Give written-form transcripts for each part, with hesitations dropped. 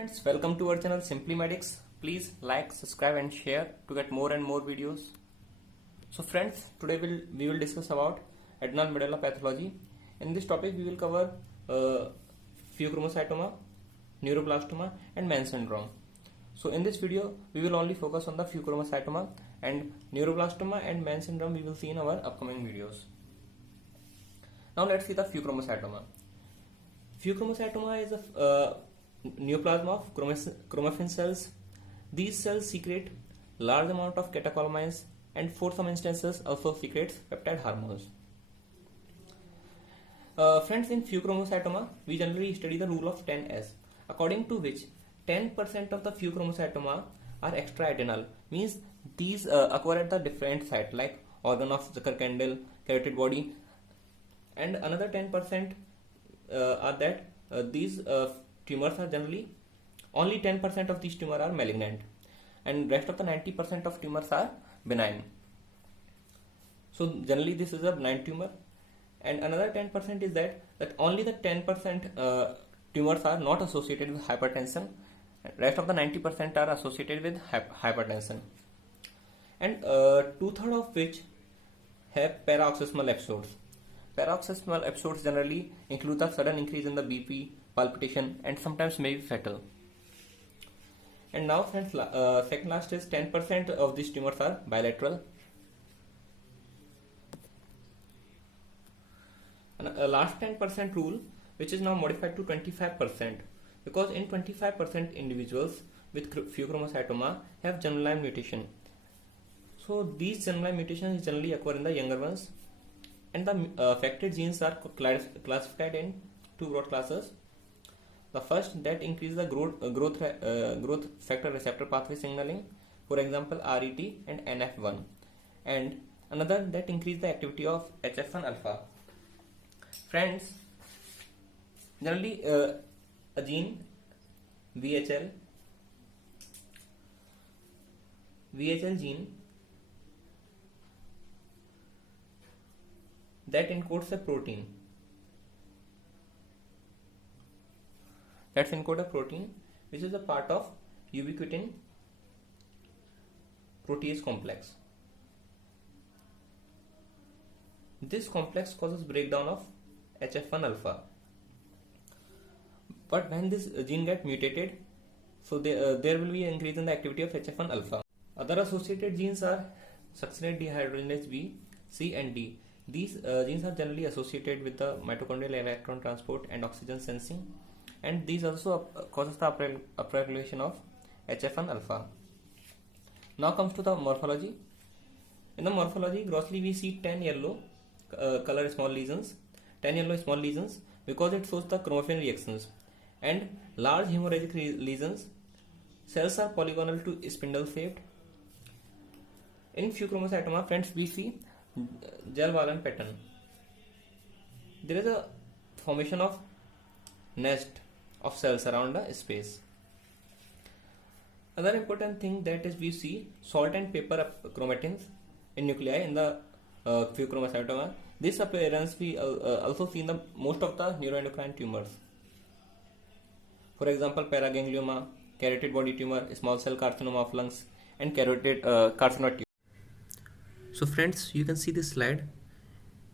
Friends, welcome to our channel Simply Medics. Please like, subscribe and share to get more and more videos. So friends, today we will discuss about adrenal medulla pathology. In this topic we will cover pheochromocytoma, neuroblastoma and Mann syndrome. So in this video we will only focus on the pheochromocytoma, and neuroblastoma and Mann syndrome we will see in our upcoming videos. Now let's see the pheochromocytoma. Pheochromocytoma is a neoplasm of chromaffin cells. These cells secrete large amount of catecholamines and for some instances also secretes peptide hormones. Friends, in pheochromocytoma we generally study the rule of 10s, according to which 10% of the pheochromocytoma are extra-adenal, means these occur at the different site like organ of Zucker-Kendall, carotid body, and another 10% are that these tumors are generally only 10% of these tumors are malignant, and rest of the 90% of tumors are benign. So generally this is a benign tumor, and another 10% is that only the 10% tumors are not associated with hypertension, rest of the 90% are associated with hypertension, and 2/3 of which have paroxysmal episodes. Paroxysmal episodes generally include the sudden increase in the BP, palpitation, and sometimes may be fatal. And now friends, second last is 10% of these tumors are bilateral. And last 10% rule, which is now modified to 25%, because in 25% individuals with pheochromocytoma have germline mutation. So these germline mutations generally occur in the younger ones, and the affected genes are classified in two broad classes. The first, that increases the growth factor receptor pathway signaling, for example RET and NF1, and another that increases the activity of HF1 alpha. Friends, generally a gene VHL gene that encodes a protein which is a part of ubiquitin protease complex. This complex causes breakdown of HF1 alpha, but when this gene gets mutated, so there will be an increase in the activity of HF1 alpha. Other associated genes are succinate dehydrogenase B, C and D. These genes are generally associated with the mitochondrial electron transport and oxygen sensing, and these also causes the upregulation of HF1 alpha. Now comes to the morphology. In the morphology, grossly we see 10 yellow color small lesions, 10 yellow small lesions, because it shows the chromaffin reactions, and large hemorrhagic lesions. Cells are polygonal to spindle shaped. In pheochromocytoma, friends, we see gel-valent pattern. There is a formation of nest of cells around the space. Other important thing that is we see salt and pepper chromatins in nuclei in the pheochromocytoma. This appearance we also see in the most of the neuroendocrine tumors. For example, paraganglioma, carotid body tumor, small cell carcinoma of lungs, and carotid carcinoma tumor. So friends, you can see this slide.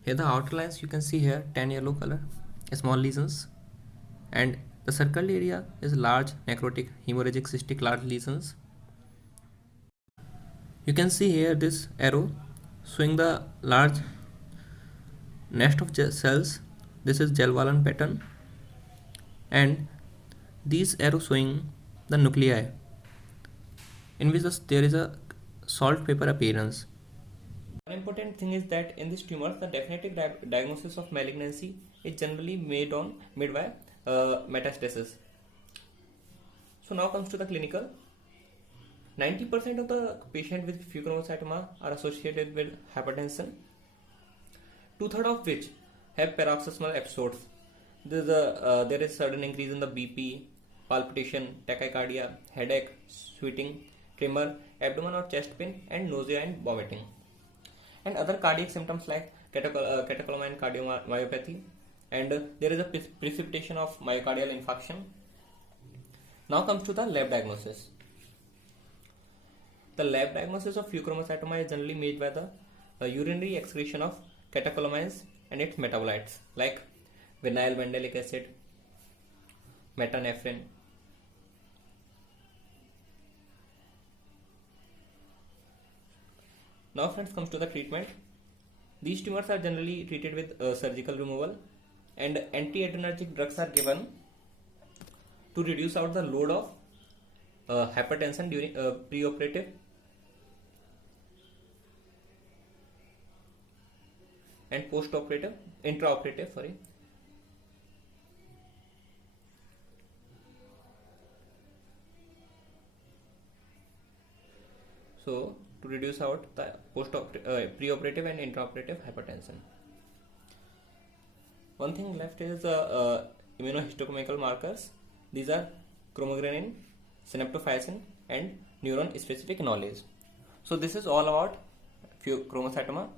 Here the outer lines you can see here 10 yellow color small lesions, and the circled area is large necrotic hemorrhagic cystic large lesions. You can see here this arrow showing the large nest of cells. This is gel-valent pattern, and these arrows showing the nuclei in which there is a salt pepper appearance. One important thing is that in this tumor, the definitive diagnosis of malignancy is generally made by metastasis. So now comes to the clinical. 90% of the patient with pheochromocytoma are associated with hypertension, 2/3 of which have paroxysmal episodes. There is sudden increase in the BP, palpitation, tachycardia, headache, sweating, tremor, abdomen or chest pain, and nausea and vomiting. And other cardiac symptoms like catecholamine cardiomyopathy, and there is a precipitation of myocardial infarction. Now comes to the lab diagnosis. The lab diagnosis of pheochromocytoma is generally made by the urinary excretion of catecholamines and its metabolites like vinyl mandelic acid, metanephrine. Now friends, comes to the treatment. These tumors are generally treated with surgical removal, and anti-adrenergic drugs are given to reduce out the load of hypertension during preoperative and postoperative, intraoperative, sorry. So to reduce out the preoperative and intraoperative hypertension. One thing left is immunohistochemical markers. These are chromogranin, synaptophysin, and neuron specific knowledge. So this is all about pheochromocytoma.